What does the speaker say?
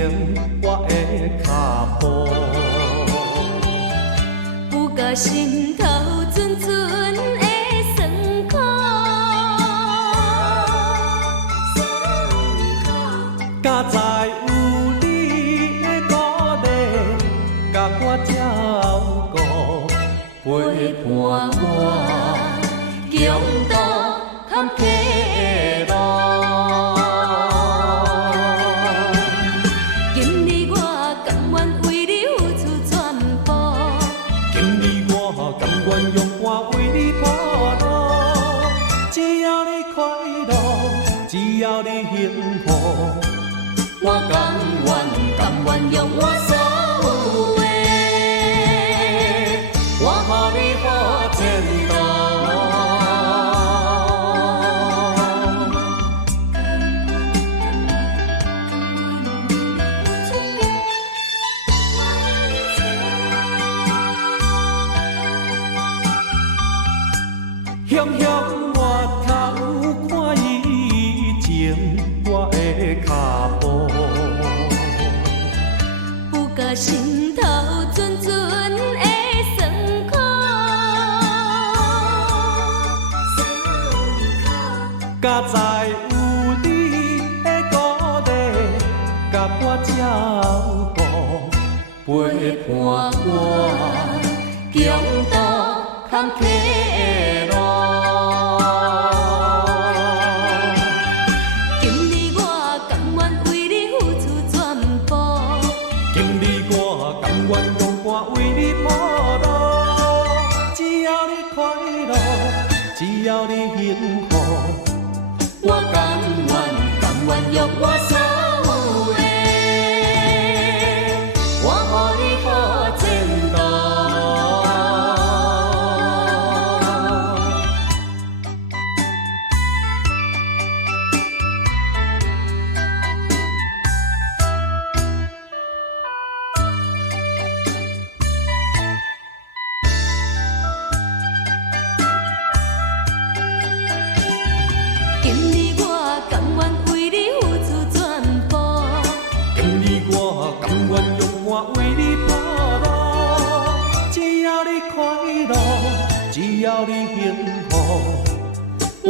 前我的脚步，有甲心头纯纯的酸苦，敢知有你的鼓励，甲我照顾，陪伴我强度坎坷路。今日我甘愿为你付出全部，今日我甘愿用汗为你铺路，只要你快乐，只要你幸福，我甘愿用我所有的，我予你好前途。向我头看以前我的脚步，有甲心头纯纯的酸苦，敢知有你的鼓励，甲我照顾，陪伴我强度坎坷路。今日我甘愿为你付出全部，今日我甘愿用汗为你铺路，只要你快乐，只要你幸福，我甘愿用我所有的，我予你好前途。今日我甘愿为你付出全部，今日我甘愿用汗为你铺路，只要你快乐，只要你幸福，我